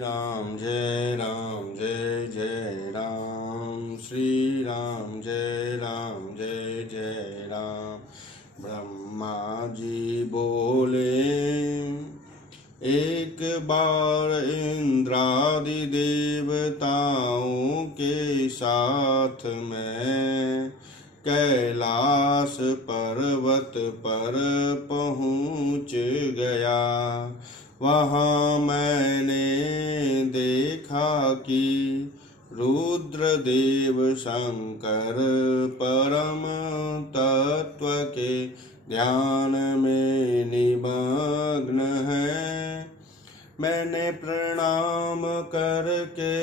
राम जय राम श्री राम जय जय राम। ब्रह्मा जी बोले एक बार इंद्रादि देवताओं के साथ मैं कैलाश पर्वत पर पहुँच गया। वहाँ मैंने देखा कि रुद्रदेव शंकर परम तत्व के ध्यान में निमग्न है। मैंने प्रणाम करके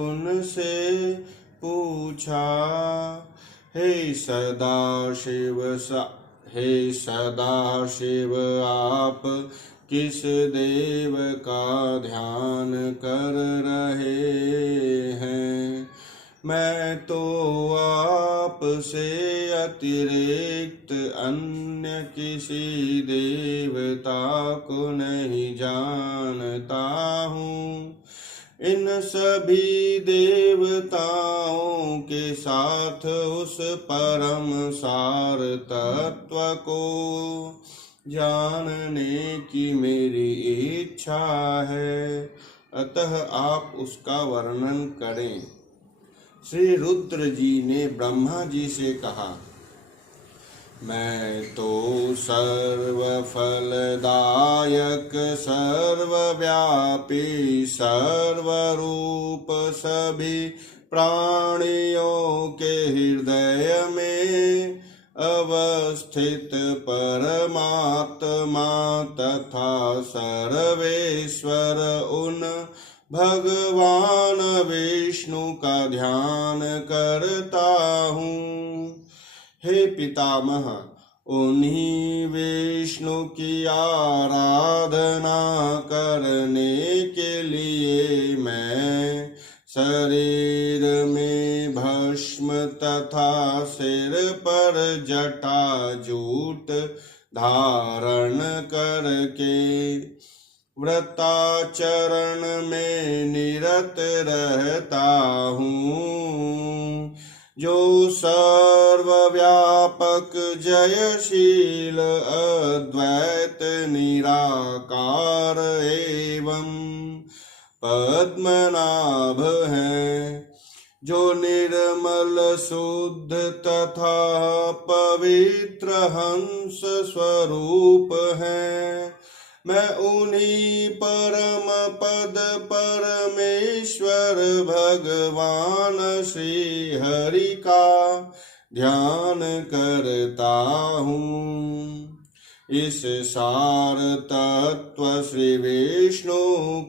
उनसे पूछा, हे सदाशिव आप किस देव का ध्यान कर रहे हैं? मैं तो आपसे अतिरिक्त अन्य किसी देवता को नहीं जानता हूँ। इन सभी देवताओं के साथ उस परम सार तत्व को जानने की मेरी इच्छा है, अतः आप उसका वर्णन करें। श्री रुद्र जी ने ब्रह्मा जी से कहा, मैं तो सर्वफलदायक सर्वव्यापी सर्वरूप सभी प्राणियों के हृदय में अवस्थित परमात्मा तथा सर्वेश्वर उन भगवान विष्णु का ध्यान करता हूँ। हे पितामह, उन्हीं विष्णु की आराधना करने के लिए मैं शरीर में भस्म तथा सिर पर जटाजूट धारण करके व्रताचरण में निरत रहता हूँ। जो सर्वव्यापक जयशील अद्वैत निराकार एवं पद्मनाभ है, जो निर्मल शुद्ध तथा पवित्र हंस स्वरूप है, मैं उन्हीं परम पद परमेश्वर भगवान श्री हरि का ध्यान करता हूँ। इस सार तत्व श्री विष्णु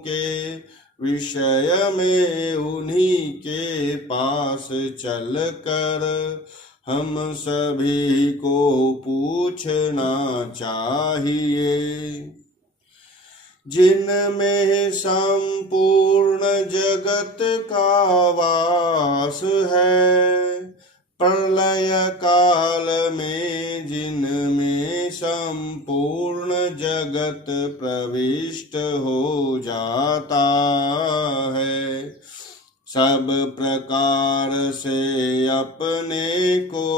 के विषय में उन्हीं के पास चलकर हम सभी को पूछना चाहिए, जिनमें संपूर्ण जगत का वास है। प्रलय काल में जिनमें संपूर्ण जगत प्रविष्ट हो जाता है, सब प्रकार से अपने को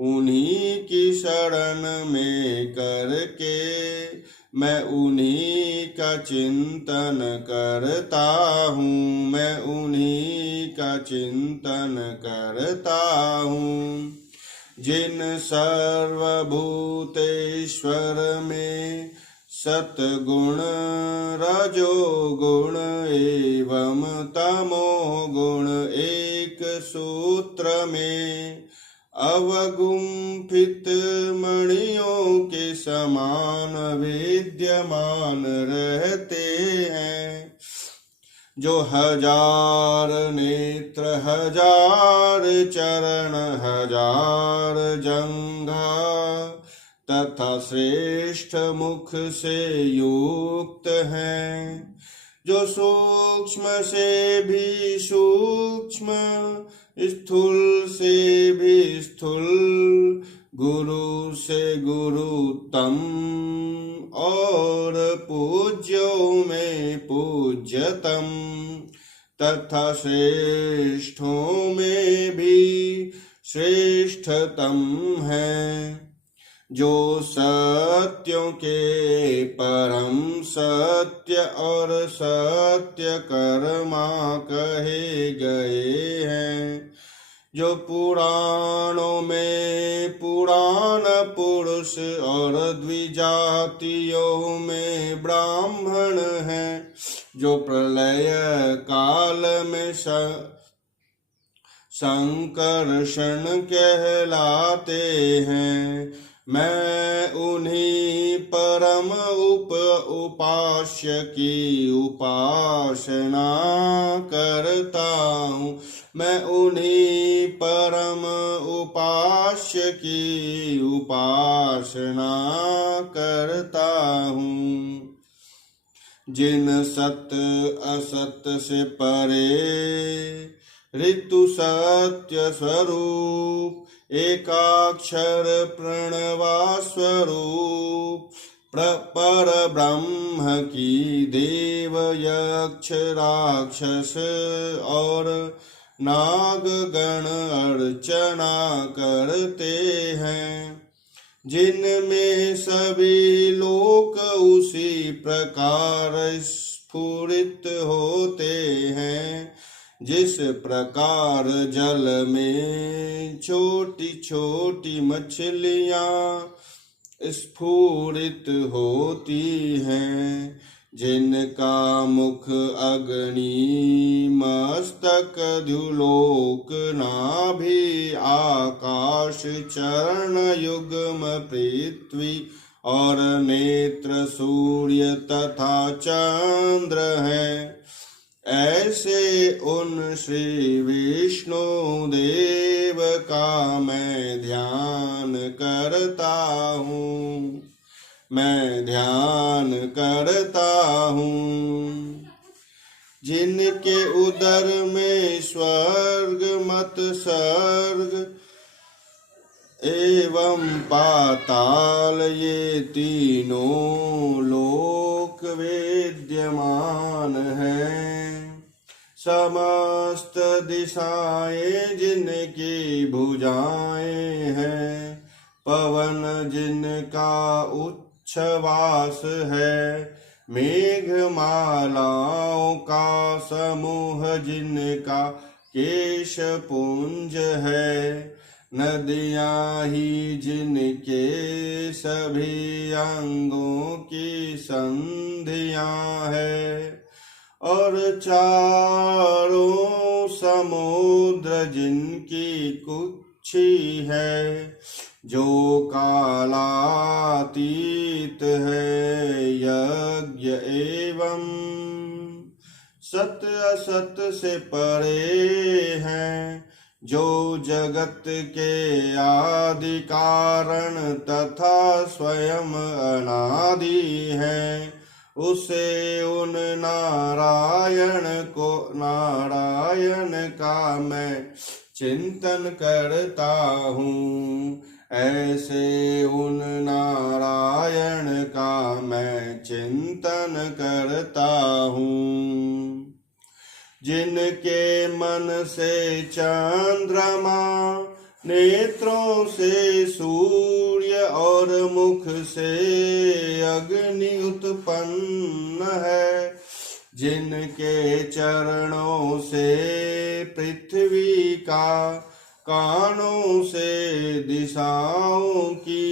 उन्हीं की शरण में करके मैं उन्हीं का चिंतन करता हूँ, मैं उन्हीं का चिंतन करता हूँ। जिन सर्वभूतेश्वर में सतगुण रजोगुण एवं तमोगुण एक सूत्र में अवगुंफित मणियों के समान विद्यमान रहते हैं, जो हजार नेत्र हजार चरण हजार जंघा तथा श्रेष्ठ मुख से युक्त हैं, जो सूक्ष्म से भी सूक्ष्म स्थूल से भी स्थूल गुरु से गुरुतम और पूज्यों में पूज्यतम, तथा श्रेष्ठों में भी श्रेष्ठतम है। जो सत्यों के परम सत्य और सत्य कर्मा कहे गए हैं, जो पुराणों में पुराण पुरुष और द्विजातियों में ब्राह्मण हैं, जो प्रलय काल में संकर्षण कहलाते हैं, मैं उन्हीं परम उपास्य की उपासना करता हूँ। मैं उन्हीं परम उपास्य की उपासना करता हूँ। जिन सत असत से परे ऋतु सत्य स्वरूप एकाक्षर प्रणवा स्वरूप पर ब्रह्म की देव यक्ष राक्षस और नागगण अर्चना करते हैं, जिनमें सभी लोक उसी प्रकार स्फुरित होते हैं, जिस प्रकार जल में छोटी छोटी मछलियां स्फुरित होती हैं, जिनका मुख अग्नि मस्तक द्युलोक नाभि आकाश चरण युग्म पृथ्वी और नेत्र सूर्य तथा चंद्र हैं, ऐसे उन श्री विष्णु देव का मैं ध्यान करता हूँ, मैं ध्यान करता हूँ। जिनके उदर में स्वर्ग मत सर्ग एवं पाताल ये तीनों लोक विद्यमान हैं, समस्त दिशाएं जिनकी भुजाएं हैं, पवन जिनका उच्छ्वास है, मेघमालाओं का समूह जिनका केश पुंज है, नदियाँ ही जिनके सभी अंगों की संधियाँ है, और चारों समुद्र जिनकी कुक्षी है, जो कालातीत है यज्ञ एवं सत्य असत से परे हैं, जो जगत के आदि कारण तथा स्वयं अनादि है, उसे उन नारायण का मैं चिंतन करता हूँ, ऐसे उन नारायण का मैं चिंतन करता हूँ। जिनके मन से चंद्रमा, नेत्रों से सूर्य और मुख से अग्नि उत्पन्न है, जिनके चरणों से पृथ्वी का, कानों से दिशाओं की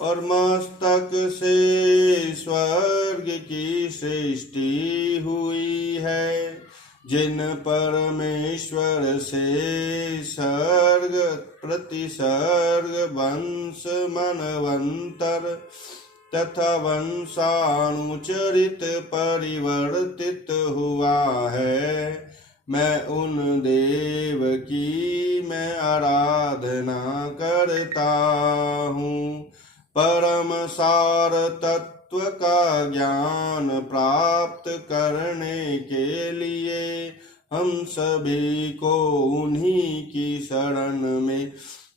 और मस्तक से स्वर्ग की सृष्टि हुई है, जिन परमेश्वर से सर्ग प्रतिसर्ग वंश मनवंतर तथा वंशानुचरित परिवर्तित हुआ है, मैं उन देव की मैं आराधना करता हूँ। परम सार तत्व का ज्ञान प्राप्त करने के लिए हम सभी को उन्हीं की शरण में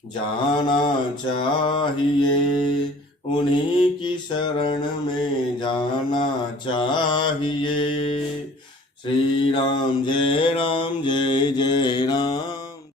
जाना चाहिए, उन्हीं की शरण में जाना चाहिए। श्री राम जय जय राम।